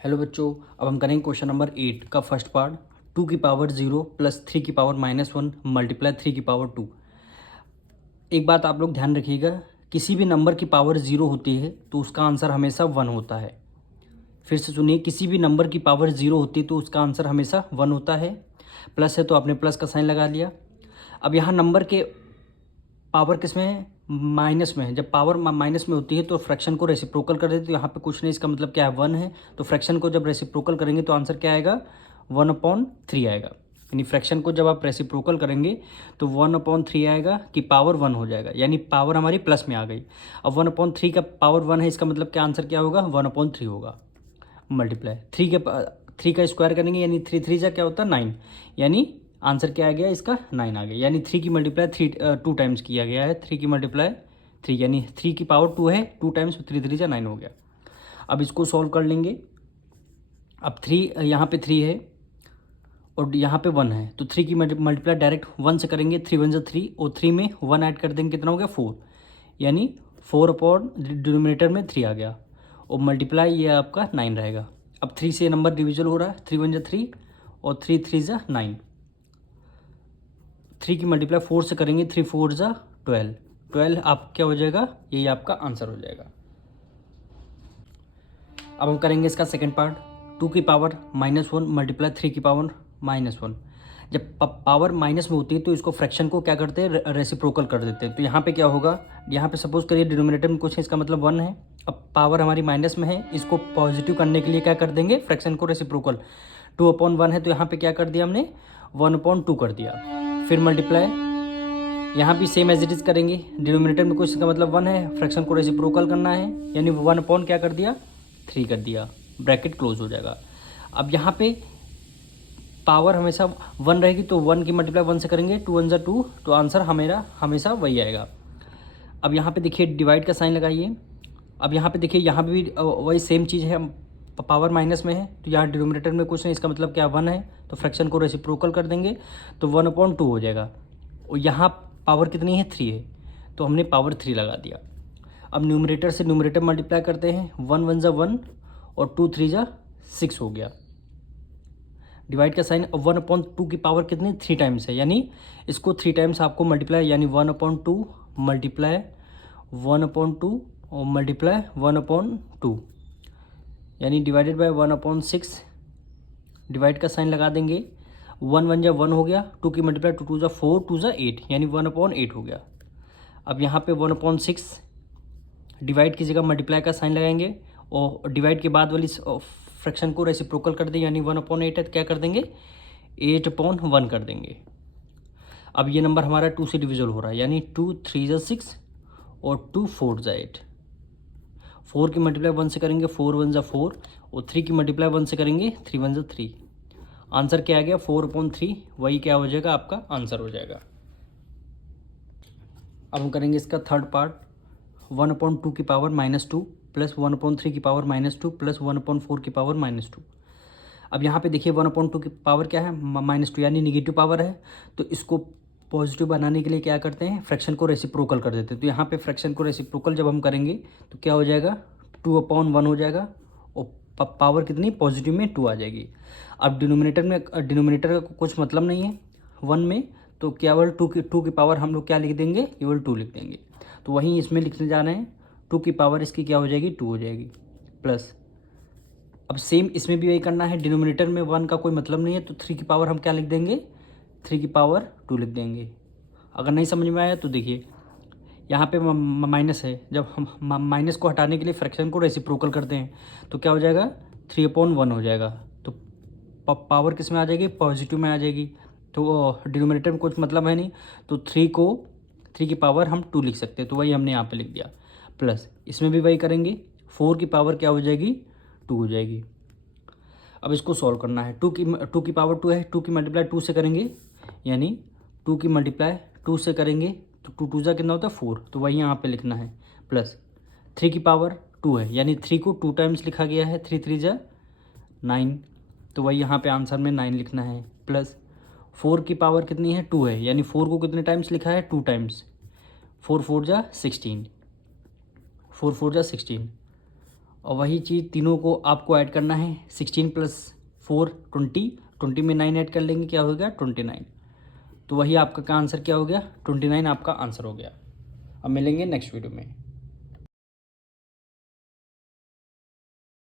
Hello बच्चों, अब हम करेंगे क्वेश्चन नंबर 8 का फर्स्ट पार्ट। 2 की पावर 0 प्लस 3 की पावर -1 मल्टीप्लाई 3 की पावर 2। एक बात आप लोग ध्यान रखिएगा, किसी भी नंबर की पावर 0 होती है तो उसका आंसर हमेशा 1 होता है। फिर से सुनिए, किसी भी नंबर की पावर 0 होती है तो उसका आंसर हमेशा 1 होता है। प्लस है तो आपने प्लस का साइन लगा लिया। अब यहाँ नंबर के पावर किस में है? माइनस में है। जब पावर माइनस में होती है तो फ्रैक्शन को रेसिप्रोकल कर देते, तो यहाँ पे कुछ नहीं, इसका मतलब क्या है, 1 है। तो फ्रैक्शन को जब रेसिप्रोकल करेंगे तो आंसर क्या आएगा? 1/3 आएगा। यानी फ्रैक्शन को जब आप रेसिप्रोकल करेंगे तो 1/3 आएगा कि पावर 1 हो जाएगा, यानी पावर हमारी प्लस में आ गई। अब 1/3 का पावर 1 है, इसका मतलब क्या आंसर क्या होगा? 1/3 होगा। मल्टीप्लाई 3 का स्क्वायर करेंगे यानी 3 3 जा क्या होता है? 9, यानी आंसर क्या आ गया इसका? 9 आ गया। यानी 3 की मल्टीप्लाई 2 टाइम्स किया गया है। 3 की मल्टीप्लाई 3 यानी 3 की पावर 2 है, 2 टाइम्स 3 3 जा 9 हो गया। अब इसको सॉल्व कर लेंगे। अब 3 यहाँ पे 3 है और यहाँ पे 1 है, तो 3 की मल्टीप्लाई डायरेक्ट 1 से करेंगे। 3 1 जा 3 और 3 में 1 ऐड कर देंगे, कितना हो गया? 4, यानी 4 डिनोमिनेटर में 3 आ गया और मल्टीप्लाई ये आपका 9 रहेगा। अब 3 से नंबर डिविजल हो रहा है। 3 1 जा 3 और 3 3 जा 9। 3 की मल्टीप्लाई 4 से करेंगे, 3 4 जा 12। 12 आप क्या हो जाएगा? यही आपका आंसर हो जाएगा। अब हम करेंगे इसका सेकंड पार्ट। 2 की पावर -1 मल्टीप्लाई 3 की पावर -1। जब पावर माइनस में होती है तो इसको फ्रैक्शन को क्या करते हैं? रेसिप्रोकल कर देते हैं। तो यहाँ पे क्या होगा? यहाँ पे सपोज करिए डिनोमिनेटर में कुछ है, इसका मतलब 1 है। अब पावर हमारी माइनस में है, इसको पॉजिटिव करने के लिए क्या कर देंगे? फ्रैक्शन को रेसिप्रोकल। 2/1 है तो यहाँ पे क्या कर दिया हमने? 1/2 कर दिया। फिर मल्टीप्लाई यहाँ भी सेम एज इट इज करेंगे। डिनोमिनेटर में कुछ, इसका मतलब 1 है, फ्रैक्शन को रेसिप्रोकल करना है, यानी 1/, क्या कर दिया? 3 कर दिया। ब्रैकेट क्लोज हो जाएगा। अब यहाँ पे पावर हमेशा 1 रहेगी तो 1 की मल्टीप्लाई 1 से करेंगे, 2 1 जा 2, तो आंसर हमेरा हमेशा वही आएगा। अब यहाँ पे देखिए डिवाइड का साइन लगाइए। अब यहाँ पे देखिए, यहाँ पे भी वही सेम चीज़ है, पावर माइनस में है तो यहाँ डिनोमिनेटर में कुछ नहीं, इसका मतलब क्या? 1 है, तो फ्रैक्शन को रेसिप्रोकल कर देंगे तो 1/2 हो जाएगा। और यहाँ पावर कितनी है? 3 है, तो हमने पावर 3 लगा दिया। अब न्यूमरेटर से न्यूमरेटर मल्टीप्लाई करते हैं। 1 1 जा 1 और 2 3 जा 6 हो गया। डिवाइड का साइन। 1/2 की पावर कितनी? 3 टाइम्स है, यानी इसको 3 टाइम्स आपको मल्टीप्लाई, यानी 1/2 मल्टीप्लाई 1/2 और मल्टीप्लाई 1/2, यानी डिवाइडेड बाय 1/6। डिवाइड का साइन लगा देंगे। 1 1 जा 1 हो गया, 2 की मल्टीप्लाई 2 2 जा 4, 2 जा 8, यानी 1/8 हो गया। अब यहाँ पे 1/6 डिवाइड की जगह मल्टीप्लाई का साइन लगाएंगे और डिवाइड के बाद वाली फ्रैक्शन को रेसिप्रोकल कर दें, यानी 1/8 है तो क्या कर देंगे? 8/1 कर देंगे। अब ये नंबर हमारा 2 से डिविजल हो रहा है, यानी 2 3 जा 6 और 2 4 जा 8। 4 की मल्टीप्लाई 1 से करेंगे, 4 1 जा 4 और 3 की मल्टीप्लाई 1 से करेंगे, 3 1 जा 3। आंसर क्या आ गया? 4/3, वही क्या हो जाएगा? आपका आंसर हो जाएगा। अब हम करेंगे इसका थर्ड पार्ट। 1/2 की पावर -2 प्लस 1/3 की पावर -2 प्लस 1/4 की पावर -2। अब यहाँ पे देखिए 1/2 की पावर क्या है? -2, यानी निगेटिव पावर है। तो इसको पॉजिटिव बनाने के लिए क्या करते हैं? फ्रैक्शन को रेसिप्रोकल कर देते हैं। तो यहाँ पे फ्रैक्शन को रेसिप्रोकल जब हम करेंगे तो क्या हो जाएगा? 2/1 हो जाएगा और पावर कितनी? पॉजिटिव में 2 आ जाएगी। अब डिनोमिनेटर का कुछ मतलब नहीं है 1 में, तो केवल 2 की पावर हम लोग क्या लिख देंगे? केवल 2 लिख देंगे। तो वहीं इसमें लिखने जा रहे हैं, 2 की पावर इसकी क्या हो जाएगी? 2 हो जाएगी प्लस। अब सेम इसमें भी वही करना है, डिनोमिनेटर में 1 का कोई मतलब नहीं है तो 3 की पावर हम क्या लिख देंगे? 3 की पावर 2 लिख देंगे। अगर नहीं समझ में आया तो देखिए, यहाँ पे माइनस है, जब हम माइनस को हटाने के लिए फ्रैक्शन को रेसिप्रोकल करते हैं तो क्या हो जाएगा? 3/1 हो जाएगा। तो पावर किस में आ जाएगी? पॉजिटिव में आ जाएगी। तो डिनोमिनेटर में कुछ मतलब है नहीं, तो 3 की पावर हम 2 लिख सकते हैं, तो वही हमने यहाँ पे लिख दिया। प्लस इसमें भी वही करेंगे, 4 की पावर क्या हो जाएगी? 2 हो जाएगी। अब इसको सॉल्व करना है। 2 की पावर 2 है, 2 की मल्टीप्लाई 2 से करेंगे, यानी 2 की मल्टीप्लाई 2 से करेंगे तो 2 2 जा कितना होता है? 4, तो वही यहाँ पे लिखना है। प्लस 3 की पावर 2 है, यानी 3 को 2 टाइम्स लिखा गया है, 3 3 जा 9, तो वही यहाँ पे आंसर में 9 लिखना है। प्लस 4 की पावर कितनी है? 2 है, यानी 4 को कितने टाइम्स लिखा है? 2 टाइम्स। 4 4 जा 16, 4 4 जा 16 और वही चीज़ तीनों को आपको ऐड करना है। 16 + 4 20, 20 में 9 ऐड कर लेंगे, क्या हो गया 29। तो वही आपका आंसर क्या हो गया 29 आपका आंसर हो गया। अब मिलेंगे नेक्स्ट वीडियो में।